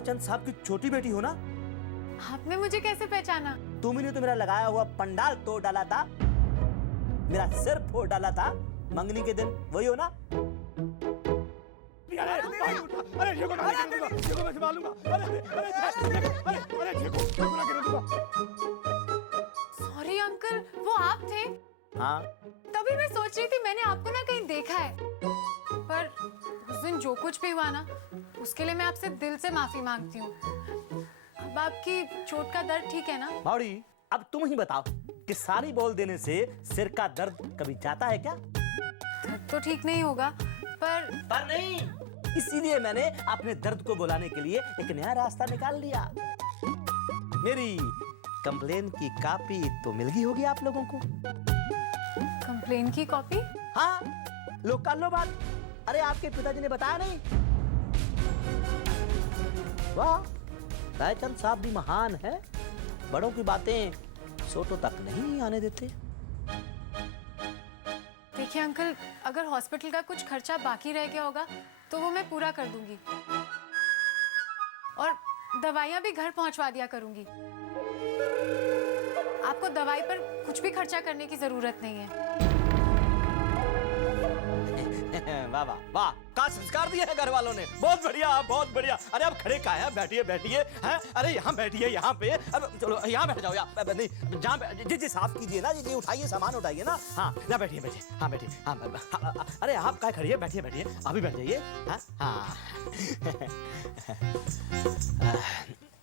रायचंद साहब की छोटी बेटी हो ना? आपने मुझे कैसे पहचाना? तुम ही तो मेरा लगाया हुआ पंडाल तोड़ डाला था, मेरा सिर फोड़ डाला था मंगनी के दिन, वही हो ना? अरे देखो मैं संभालूंगा। सॉरी अंकल, वो आप थे? हाँ। तभी मैं सोच रही थी मैंने आपको ना कहीं देखा है, पर उस दिन जो कुछ भी हुआ ना उसके लिए मैं आपसे दिल से माफी मांगती हूँ। अब आपकी चोट का दर्द ठीक है ना? मौड़ी, अब तुम ही बताओ कि सारी बोल देने से सिर का दर्द कभी जाता है क्या? दर्द तो ठीक नहीं होगा, पर नहीं, इसीलिए मैंने अपने दर्द को बुलाने के लिए एक नया रास्ता निकाल लिया। मेरी कंप्लेन की कॉपी तो मिल गई होगी आप लोगों को। कंप्लेन की कॉपी? हाँ, लो कर लो बात। अरे आपके पिताजी ने बताया नहीं? वाह, रायचंद साहब भी महान है, बड़ों की बातें सोटों तक नहीं आने देते। देखिए अंकल, अगर हॉस्पिटल का कुछ खर्चा बाकी रह गया होगा तो वो मैं पूरा कर दूंगी, और दवाइयाँ भी घर पहुंचवा दिया करूंगी। आपको दवाई पर कुछ भी खर्चा करने की जरूरत नहीं है। वाह वाह वाह, का संस्कार दिया है घर वालों ने, बहुत बढ़िया बहुत बढ़िया। अरे अब खड़े का है, बैठिए बैठिए हैं। अरे यहाँ बैठिए, यहाँ पे, अब चलो यहाँ बैठ जाओ। यहाँ नहीं, जहाँ जी साफ कीजिए ना, जी उठाइए, सामान उठाइए ना। हाँ यहाँ बैठिए बैठिए, हाँ बैठिए, हाँ। अरे आप क्या खड़िए, बैठिए बैठिए, अभी बैठ जाइए। हाँ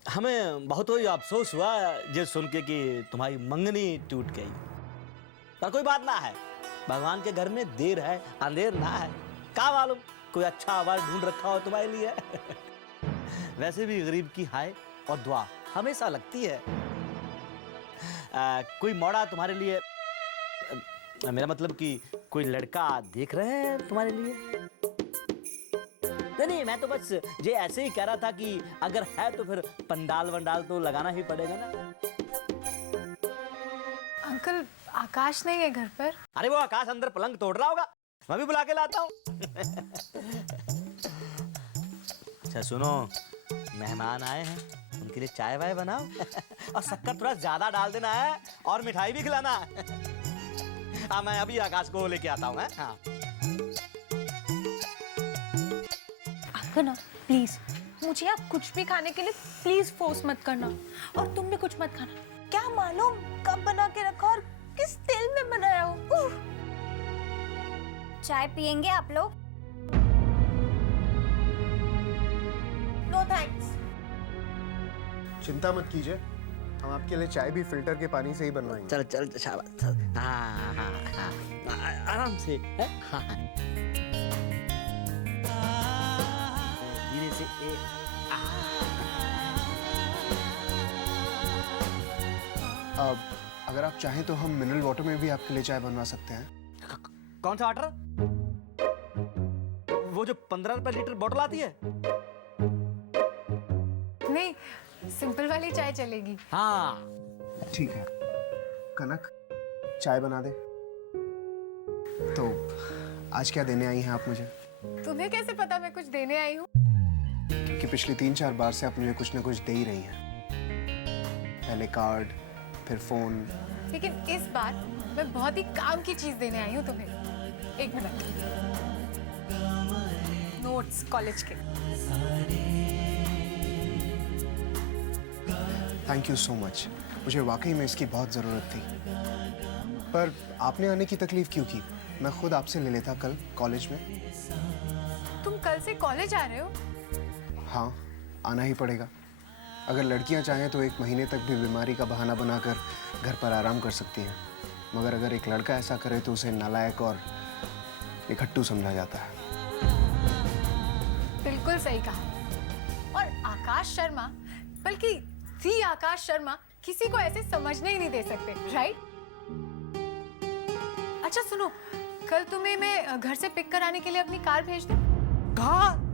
हमें बहुत ही अफसोस हुआ ये सुन के कि तुम्हारी मंगनी टूट गई, पर कोई बात ना है, भगवान के घर में देर है अंधेर ना है। क्या मालूम कोई अच्छा आवाज ढूंढ रखा हो तुम्हारे लिए। वैसे भी गरीब की हाय और दुआ हमेशा लगती है। कोई मौड़ा तुम्हारे लिए, मेरा मतलब कि कोई लड़का देख रहे हैं तुम्हारे लिए? नहीं, मैं तो बस ये ऐसे ही कह रहा था कि अगर है तो फिर पंडाल वंडाल तो लगाना ही पड़ेगा ना। अंकल, आकाश नहीं है घर पर? अरे वो आकाश अंदर पलंग तोड़ रहा होगा, मैं भी बुला के लाता हूँ। अच्छा सुनो, मेहमान आए हैं, उनके लिए चाय वाय बनाओ और शक्कर थोड़ा ज्यादा डाल देना है, और मिठाई भी खिलाना है। हाँ मैं अभी आकाश को लेके आता हूँ। हाँ ना प्लीज, मुझे आप कुछ भी खाने के लिए प्लीज फोर्स मत करना, और तुम भी कुछ मत खाना। क्या मालूम कब बना के रखा और किस तेल में बनाया हो। चाय पियेंगे आप लोग? No thanks. चिंता मत कीजिए, हम आपके लिए चाय भी फिल्टर के पानी से ही बनवाएंगे। चल चल शाबाश। हाँ हाँ हाँ, आराम से है? हाँ धीरे से। अब अगर आप चाहें तो हम मिनरल वाटर में भी आपके लिए चाय बनवा सकते हैं। कौन सा वाटर? वो जो 15 रुपए लीटर बोतल आती है? नहीं, सिंपल वाली चाय चलेगी। हाँ ठीक है, कनक चाय बना दे। तो आज क्या देने आई हैं आप मुझे? तुम्हें कैसे पता मैं कुछ देने आई हूँ? कि पिछली 3-4 बार से आप मुझे कुछ न कुछ दे ही रही हैं, पहले कार्ड फिर फोन। लेकिन इस बार मैं बहुत ही काम की चीज देने आई हूँ तुम्हें। एक मिनट, नोट्स कॉलेज के। थैंक यू सो मच, मुझे वाकई में इसकी बहुत ज़रूरत थी। पर आपने आने की तकलीफ क्यों की? मैं खुद आपसे ले लेता कल कॉलेज में। तुम कल से कॉलेज आ रहे हो? हाँ, आना ही पड़ेगा। अगर लड़कियां चाहें तो 1 महीने तक भी बीमारी का बहाना बनाकर घर पर आराम कर सकती हैं, मगर अगर एक लड़का ऐसा करे तो उसे नालायक और इकट्ठू समझा जाता है। बिल्कुल सही कहा। और आकाश शर्मा, बल्कि दी आकाश शर्मा, किसी को ऐसे समझने ही नहीं दे सकते, राइट? अच्छा सुनो, कल तुम्हें मैं घर से पिक कराने के लिए अपनी कार भेज दूं? कार?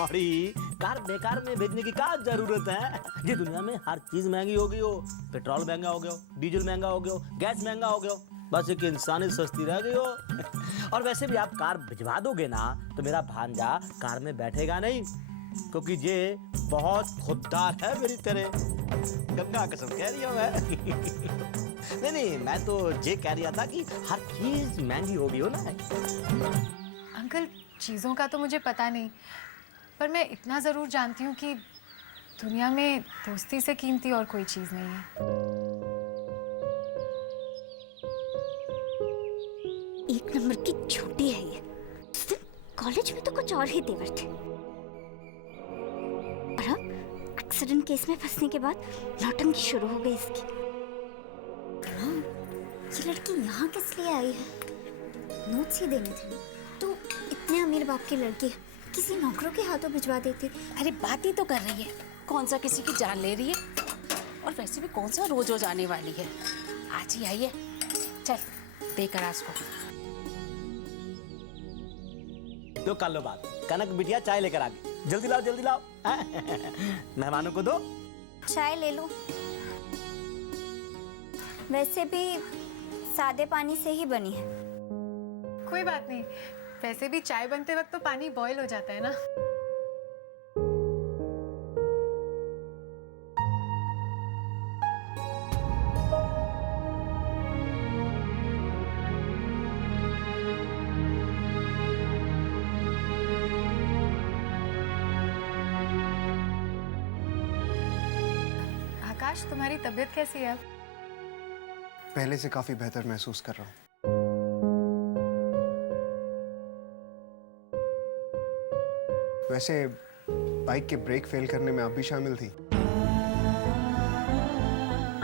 अरे कार बेकार में भेजने की क्या जरूरत है? ये दुनिया में हर चीज महंगी हो गई हो, पेट्रोल महंगा हो गया हो, डीजल महंगा हो गया हो, गैस महंगा हो गया हो, बस एक इंसानी सस्ती रह गई हो। और वैसे भी आप कार भिजवा दोगे ना तो मेरा भांजा कार में बैठेगा नहीं, क्योंकि ये बहुत खुददार है मेरी तरह। गंगा कसम कह रही हूँ मैं। नहीं, मैं तो ये कह रहा था कि हर चीज महंगी हो गई हो ना। अंकल, चीज़ों का तो मुझे पता नहीं, पर मैं इतना ज़रूर जानती हूँ कि दुनिया में दोस्ती से कीमती और कोई चीज़ नहीं है। एक नंबर की झूठी है ये। कॉलेज में तो कुछ और ही तेवर थे, और अब एक्सीडेंट केस में फंसने के बाद नौटंकी शुरू हो गई इसकी। हाँ, ये लड़की यहाँ किस लिए आई है? नोट्स ही देने थे ना। तो इतने अमीर बाप की लड़की किसी नौकरों के हाथों भिजवा देती। अरे बात ही तो कर रही है, कौन सा किसी की जान ले रही है, और वैसे भी कौन सा रोज रोज आने वाली है। आज ही आई है, चल देकर आज को। तो कर लो बात। कनक बिटिया चाय लेकर आ गई, जल्दी लाओ जल्दी लाओ। मेहमानों को दो। चाय ले लो। वैसे भी सादे पानी से ही बनी है। कोई बात नहीं, वैसे भी चाय बनते वक्त तो पानी बॉईल हो जाता है ना। आकाश, तुम्हारी तबीयत कैसी है अब? पहले से काफी बेहतर महसूस कर रहा हूँ। वैसे बाइक के ब्रेक फेल करने में आप भी शामिल थी?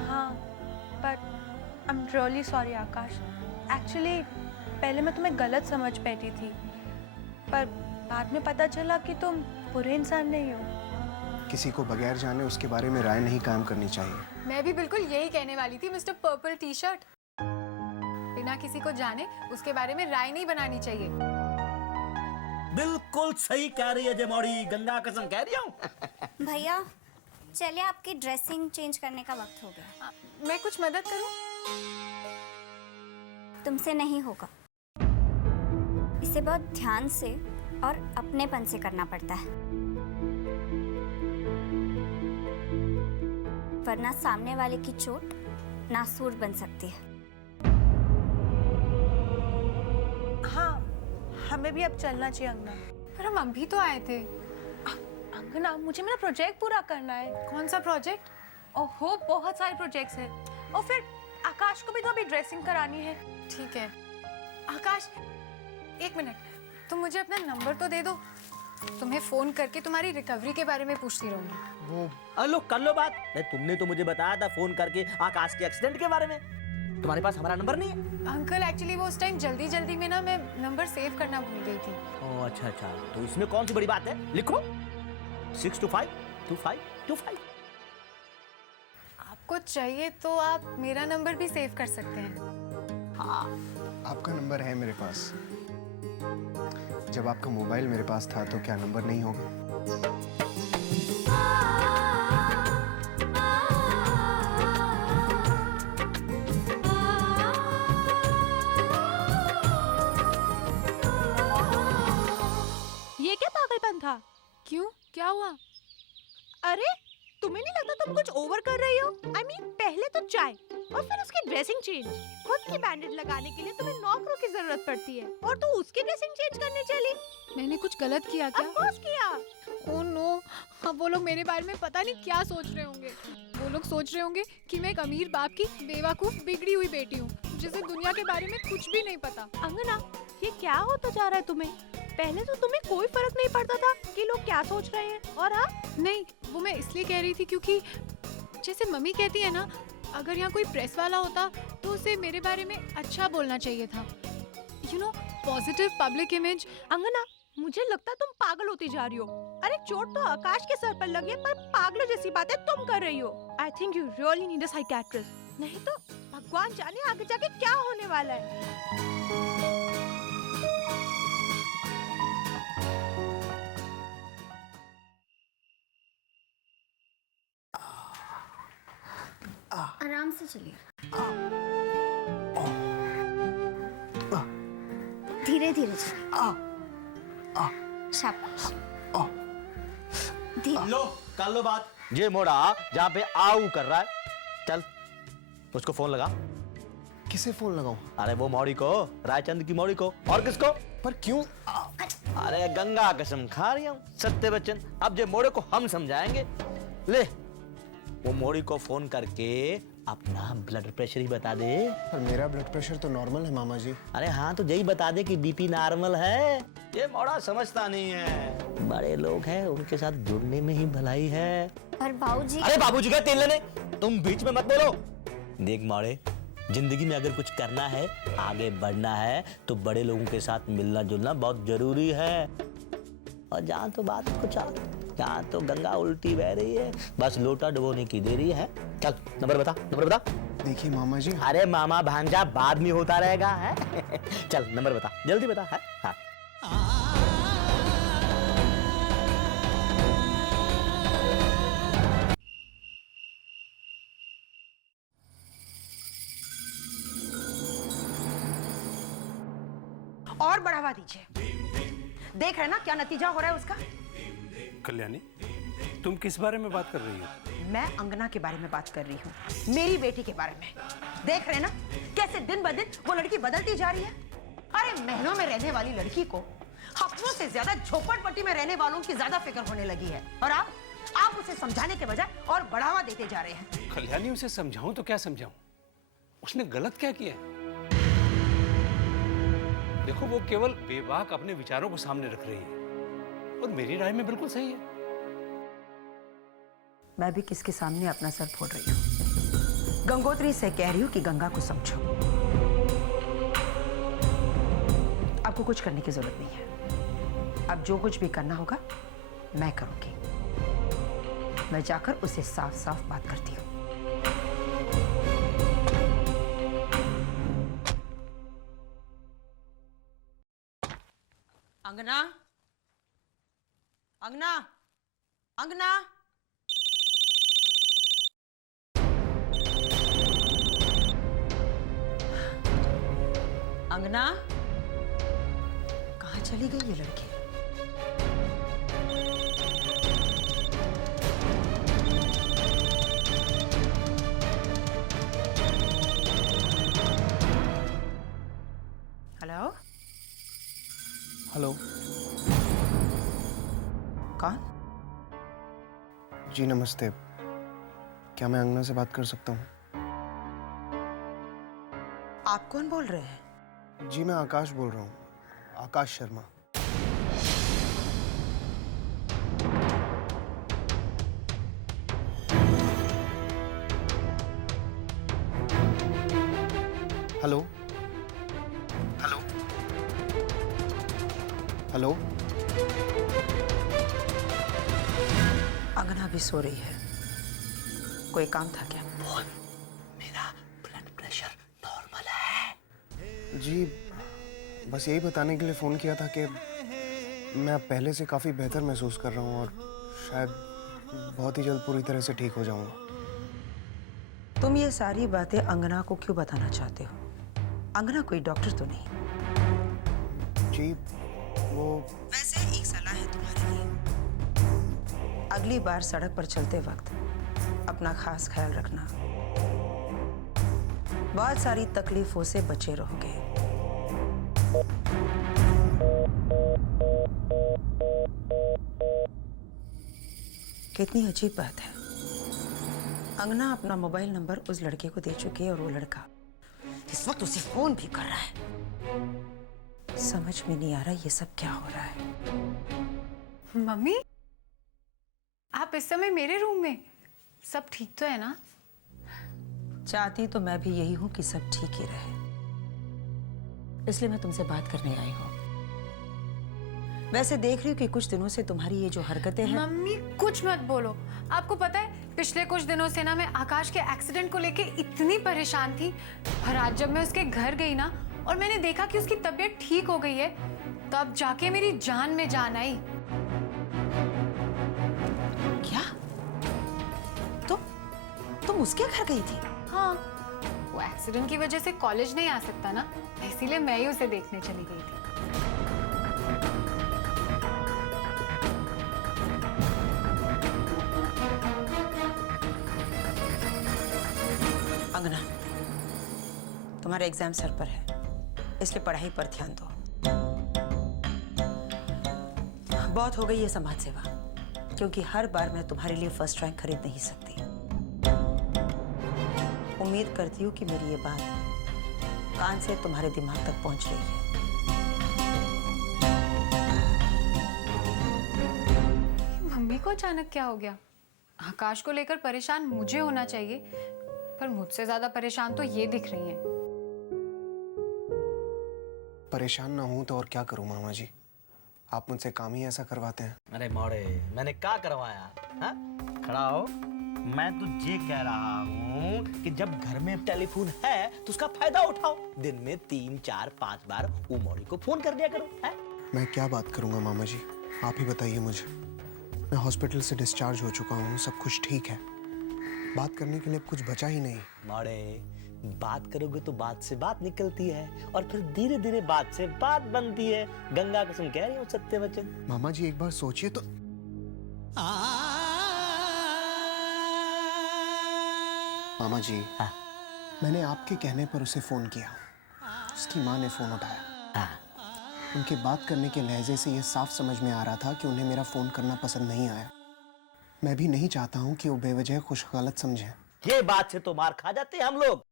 हाँ, but I am really sorry Akash. Actually पहले मैं तुम्हें गलत समझ बैठी थी, पर बाद में पता चला कि तुम बुरे इंसान नहीं हो। किसी को बगैर जाने उसके बारे में राय नहीं कायम करनी चाहिए। मैं भी बिल्कुल यही कहने वाली थी मिस्टर पर्पल टी शर्ट। बिना किसी को जाने उसके बारे में राय नहीं बनानी चाहिए। बिल्कुल सही कह रही है जमौड़ी, गंगा कसम कह रही हूँ। भैया चलिए, आपकी ड्रेसिंग चेंज करने का वक्त हो गया। मैं कुछ मदद करूं? तुमसे नहीं होगा। इसे बहुत ध्यान से और अपनेपन से करना पड़ता है, वरना सामने वाले की चोट नासूर बन सकती है। हाँ, हमें भी अब चलना चाहिए अंगना। पर हम अभी तो आए थे। अंगना, मुझे मेरा प्रोजेक्ट पूरा करना है। कौन सा प्रोजेक्ट? ओहो, बहुत सारे प्रोजेक्ट्स हैं, और फिर आकाश को भी तो अभी ड्रेसिंग करानी है। ठीक है। आकाश, एक मिनट, तुम मुझे अपना नंबर तो दे दो। तुम्हें फोन करके तुम्हारी रिकवरी के बारे में पूछती रहूंगी। वो हेलो, कर लो बात। तुमने तो मुझे बताया था फोन करके आकाश के एक्सीडेंट के बारे में। तुम्हारे पास हमारा नंबर नहीं है? अंकल, एक्चुअली वो उस टाइम जल्दी जल्दी में ना मैं नंबर सेव करना भूल गई थी। ओह अच्छा अच्छा, तो इसमें कौन सी बड़ी बात है? लिखो 6252525। आपको चाहिए तो आप मेरा नंबर भी सेव कर सकते हैं। हाँ, आपका नंबर है मेरे पास। जब आपका मोबाइल मेरे पास था तो क्या नंबर नहीं होगा? ये क्या पागलपन था? क्यों, क्या हुआ? अरे तुम्हें नहीं लगता तुम कुछ ओवर कर रही हो? I mean, पहले तो चाय और फिर उसकी ड्रेसिंग चेंज। खुद की बैंडेज लगाने के लिए तुम्हें नौकरों की जरूरत पड़ती है, और तू उसकी ड्रेसिंग चेंज करने चली। मैंने कुछ गलत किया क्या? Of course किया। ओह नो, अब वो लोग मेरे बारे में पता नहीं क्या सोच रहे होंगे। वो लोग सोच रहे होंगे कि मैं एक अमीर बाप की बेवकूफ बिगड़ी हुई बेटी हूँ, जिसे दुनिया के बारे में कुछ भी नहीं पता। अंगना, ये क्या होता जा रहा है तुम्हें? पहले तो तुम्हें कोई फर्क नहीं पड़ता था कि लोग क्या सोच रहे हैं, और अब? नहीं, वो मैं इसलिए कह रही थी क्योंकि जैसे मम्मी कहती है ना, अगर यहाँ कोई प्रेस वाला होता तो उसे मेरे बारे में अच्छा बोलना चाहिए था। You know, positive public image. अंगना, मुझे लगता है तुम पागल होती जा रही हो। अरे चोट तो आकाश के सर पर लगी है, पर पागलों जैसी बातें तुम कर रही हो। I think you really need a psychiatrist, नहीं तो भगवान जाने आगे जाके क्या होने वाला है। आराम से चलिए। धीरे धीरे चलो। शाबाश। धीरे। लो कर लो बात। ये मोड़ा जहाँ पे आऊ कर रहा है, चल उसको फोन लगा। किसे फोन लगाऊं? अरे वो मौड़ी को, रायचंद की मौड़ी को। और किसको? पर क्यों? अरे गंगा कसम खा रही हूँ सत्य बच्चन, अब ये मोड़े को हम समझाएंगे। ले वो मोड़ी को फोन करके अपना ब्लड प्रेशर ही बता दे। पर मेरा ब्लड प्रेशर तो नॉर्मल है मामा जी। अरे हाँ तो यही बता दे कि बीपी नॉर्मल है। ये मोड़ा समझता नहीं है, बड़े लोग हैं उनके साथ जुड़ने में ही भलाई है। पर बाबूजी। अरे बाबूजी का तेल लेने, तुम बीच में मत बोलो। देख मोड़े, जिंदगी में अगर कुछ करना है, आगे बढ़ना है, तो बड़े लोगों के साथ मिलना जुलना बहुत जरूरी है। और जहाँ तो बात कुछ आ, यहाँ तो गंगा उल्टी बह रही है, बस लोटा डुबोने की देरी है। चल नंबर बता, नंबर बता। देखिए मामा जी। अरे मामा भांजा बाद में होता रहेगा है। चल नंबर बता, जल्दी बता है। हाँ और बढ़ावा दीजिए। देख रहे ना क्या नतीजा हो रहा है उसका। कल्याणी, तुम किस बारे में बात कर रही हो? मैं अंगना के बारे में बात कर रही हूँ, मेरी बेटी के बारे में। देख रहे ना कैसे दिन ब दिन वो लड़की बदलती जा रही है। अरे महलों में रहने वाली लड़की को अपनों से ज्यादा झोपड़पट्टी में रहने वालों की ज्यादा फिक्र होने लगी है। और आप उसे समझाने के बजाय और बढ़ावा देते जा रहे हैं। कल्याणी, उसे समझाऊं तो क्या समझाऊं? उसने गलत क्या किया है? देखो, वो केवल बेबाक अपने विचारों को सामने रख रही है और मेरी राय में बिल्कुल सही है। मैं भी किसके सामने अपना सर फोड़ रही हूँ? गंगोत्री से कह रही हूँ कि गंगा को समझो। आपको कुछ करने की जरूरत नहीं है। अब जो कुछ भी करना होगा मैं करूंगी। मैं जाकर उसे साफ साफ बात करती हूँ। अंगना, अंगना, अंगना। अंगना, कहाँ चली गई ये लड़की? हेलो? हेलो। कौन? जी नमस्ते, क्या मैं अंगना से बात कर सकता हूँ? आप कौन बोल रहे हैं? जी मैं आकाश बोल रहा हूँ, Akash Sharma. Hello hello hello. अंगना भी सो रही है। कोई काम था क्या? मेरा ब्लड प्रेशर नॉर्मल है। जी बस यही बताने के लिए फ़ोन किया था कि मैं अब पहले से काफ़ी बेहतर महसूस कर रहा हूँ और शायद बहुत ही जल्द पूरी तरह से ठीक हो जाऊँगा। तुम ये सारी बातें अंगना को क्यों बताना चाहते हो? अंगना कोई डॉक्टर तो नहीं। जी वो वैसे एक सलाह है तुम्हारे लिए। अगली बार सड़क पर चलते वक्त अपना खास ख्याल रखना। बहुत सारी तकलीफों से बचे रहोगे। कितनी अजीब बात है। अंगना अपना मोबाइल नंबर उस लड़के को दे चुकी है और वो लड़का इस वक्त उसे फोन भी कर रहा है। समझ में नहीं आ रहा ये सब क्या हो रहा है। मम्मी, आप इस समय मेरे रूम में? सब ठीक तो है ना? चाहती तो मैं भी यही हूं कि सब ठीक ही रहे, इसलिए मैं तुमसे बात करने आई हूं। वैसे देख रही हूँ कि कुछ दिनों से तुम्हारी ये जो हरकतें हैं। मम्मी कुछ मत बोलो। आपको पता है पिछले कुछ दिनों से ना मैं आकाश के एक्सीडेंट को लेके इतनी परेशान थी, और आज जब मैं उसके घर गई ना और मैंने देखा कि उसकी तबीयत ठीक हो गई है, तब जाके मेरी जान में जान आई। क्या? तुम उसके घर गई थी? हाँ, वो एक्सीडेंट की वजह से कॉलेज नहीं आ सकता ना, इसीलिए मैं ही उसे देखने चली गई थी। अंगना, तुम्हारा एग्जाम सर पर है, इसलिए पढ़ाई पर ध्यान दो। बहुत हो गई ये समाज सेवा, क्योंकि हर बार मैं तुम्हारे लिए फर्स्ट रैंक खरीद नहीं सकती। उम्मीद करती हूँ कि मेरी ये बात कान से तुम्हारे दिमाग तक पहुंच रही है। मम्मी को अचानक क्या हो गया? आकाश को लेकर परेशान मुझे होना चाहिए, पर मुझसे ज्यादा परेशान तो ये दिख रही हैं। परेशान ना हूं तो और क्या करूं मामा जी, आप मुझसे काम ही ऐसा करवाते हैं। अरे मोड़े, मैंने क्या करवाया? हाँ? खड़ा हो। मैं तुझे कह रहा हूँ कि जब घर में टेलीफोन है तो उसका फायदा उठाओ। दिन में 3, 4, 5 बार वो मोड़ी को फोन कर दिया करो। है? मैं क्या बात करूंगा मामा जी, आप ही बताइए मुझे। मैं हॉस्पिटल से डिस्चार्ज हो चुका हूँ, सब कुछ ठीक है, बात करने के लिए अब कुछ बचा ही नहीं। मोड़े, बात करोगे तो बात से बात निकलती है और फिर धीरे धीरे बात से बात बनती है। गंगा कसम कह रही हूँ, सत्य वचन। मामा जी एक बार सोचिए तो। मामा जी, हाँ। मैंने आपके कहने पर उसे फोन किया, उसकी माँ ने फोन उठाया। हाँ। उनके बात करने के लहजे से यह साफ समझ में आ रहा था कि उन्हें मेरा फोन करना पसंद नहीं आया। मैं भी नहीं चाहता हूँ कि वो बेवजह कुछ गलत समझें। ये बात से तो मार खा जाते हैं हम लोग।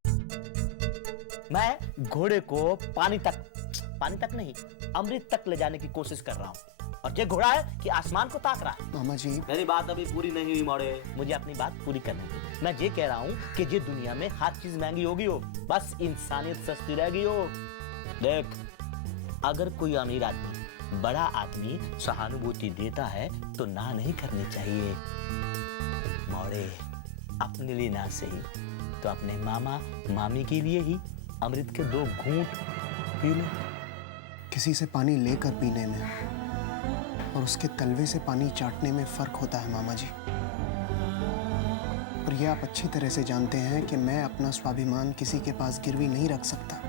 मैं घोड़े को पानी तक नहीं, अमृत तक ले जाने की कोशिश कर रहा हूँ, और ये घोड़ा है कि आसमान को ताक रहा है। मामा जी, मेरी बात अभी पूरी नहीं हुई मोड़े, मुझे अपनी बात पूरी करने दो। मैं ये कह रहा हूँ कि ये दुनिया में हर चीज महंगी होगी हो, बस इंसानियत सस्ती रहेगी हो। देख, अगर कोई अमीर आदमी, बड़ा आदमी सहानुभूति देता है तो ना नहीं करनी चाहिए। मोड़े, अपने लिए ना सही तो अपने मामा मामी के लिए ही अमृत के 2 घूंट पी ले। किसी से पानी लेकर पीने में और उसके तलवे से पानी चाटने में फर्क होता है मामा जी, और ये आप अच्छी तरह से जानते हैं कि मैं अपना स्वाभिमान किसी के पास गिरवी नहीं रख सकता।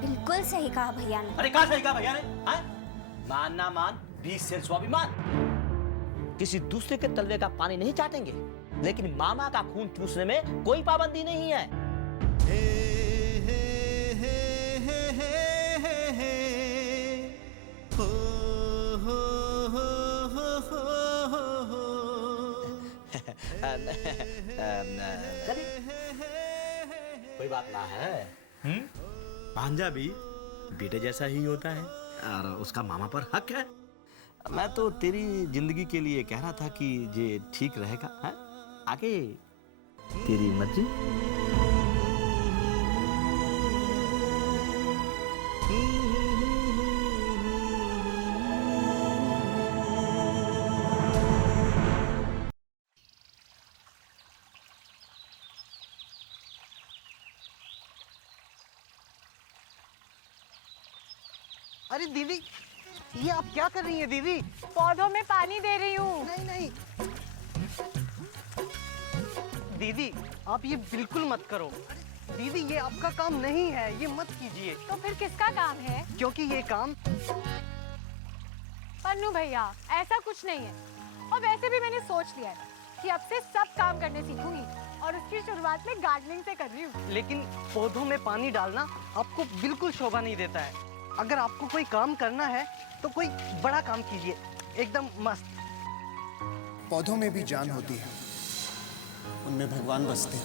बिल्कुल सही कहा भैया ने। अरे क्या सही कहा भैया ने? हाँ? मान ना मान, 20 से स्वाभिमान। किसी दूसरे के तलवे का पानी नहीं चाटेंगे, लेकिन मामा का खून चूसने में कोई पाबंदी नहीं है। कोई बात ना है। भांजा भी बेटे जैसा ही होता है और उसका मामा पर हक है। मैं तो तेरी जिंदगी के लिए कह रहा था कि ये ठीक रहेगा। है? आगे तेरी मर्जी। अरे दीदी, ये आप क्या कर रही हैं दीदी? पौधों में पानी दे रही हूँ। नहीं दीदी, आप ये बिल्कुल मत करो। दीदी, ये आपका काम नहीं है, ये मत कीजिए। तो फिर किसका काम है? क्योंकि ये काम पन्नू भैया, ऐसा कुछ नहीं है। और वैसे भी मैंने सोच लिया है कि अब से सब काम करने सीखूंगी, और उसकी शुरुआत में गार्डनिंग से कर रही हूँ। लेकिन पौधों में पानी डालना आपको बिल्कुल शोभा नहीं देता है। अगर आपको कोई काम करना है तो कोई बड़ा काम कीजिए, एकदम मस्त। पौधों में भी जान होती है, उनमें भगवान बसते हैं।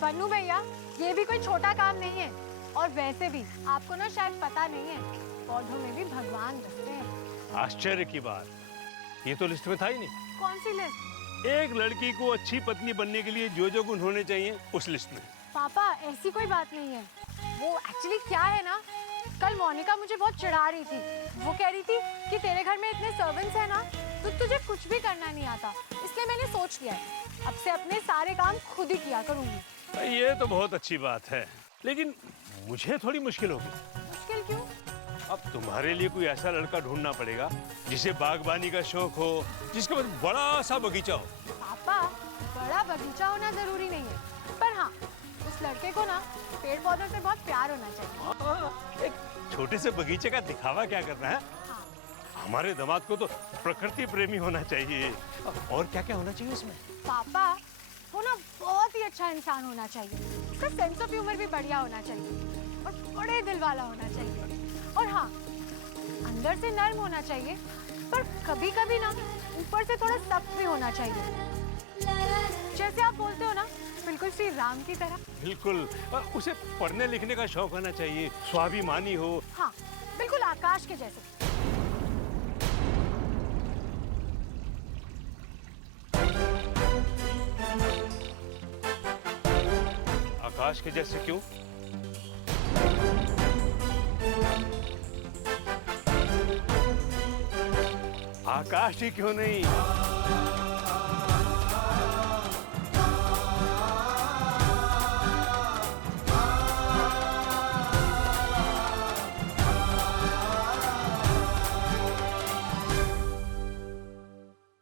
पन्नू भैया, ये भी कोई छोटा काम नहीं है। और वैसे भी आपको ना शायद पता नहीं है, पौधों में भी भगवान बसते हैं। आश्चर्य की बात, ये तो लिस्ट में था ही नहीं। कौन सी लिस्ट? एक लड़की को अच्छी पत्नी बनने के लिए जो जो गुण होने चाहिए उस लिस्ट में। पापा, ऐसी कोई बात नहीं है। वो एक्चुअली क्या है ना, कल मोनिका मुझे बहुत चिढ़ा रही थी। वो कह रही थी कि तेरे घर में इतने सर्वेंट्स हैं ना, तो तुझे कुछ भी करना नहीं आता। इसलिए मैंने सोच लिया है अब से अपने सारे काम खुद ही किया करूंगी। ये तो बहुत अच्छी बात है, लेकिन मुझे थोड़ी मुश्किल होगी। मुश्किल क्यों? अब तुम्हारे लिए कोई ऐसा लड़का ढूंढना पड़ेगा जिसे बागबानी का शौक हो, जिसके पास बड़ा सा बगीचा हो। पापा, बड़ा बगीचा होना जरूरी नहीं है। पर हाँ, उस लड़के को ना पेड़ पौधों से बहुत प्यार होना चाहिए। एक छोटे से बगीचे का दिखावा क्या करना है? हाँ। हमारे दामाद को तो प्रकृति प्रेमी होना चाहिए। और क्या क्या होना चाहिए उसमें? पापा वो ना बहुत ही अच्छा इंसान होना चाहिए, उसका सेंस ऑफ ह्यूमर भी बढ़िया होना चाहिए और बड़े दिल वाला होना चाहिए। और हाँ, अंदर से नर्म होना चाहिए, पर कभी कभी ना ऊपर से थोड़ा सख्त भी होना चाहिए। जैसे आप बोलते हो ना, बिल्कुल श्री राम की तरह। बिल्कुल। उसे पढ़ने लिखने का शौक होना चाहिए, स्वाभिमानी हो। हाँ, बिल्कुल आकाश के जैसे। आकाश के जैसे क्यों? आकाश ही क्यों नहीं,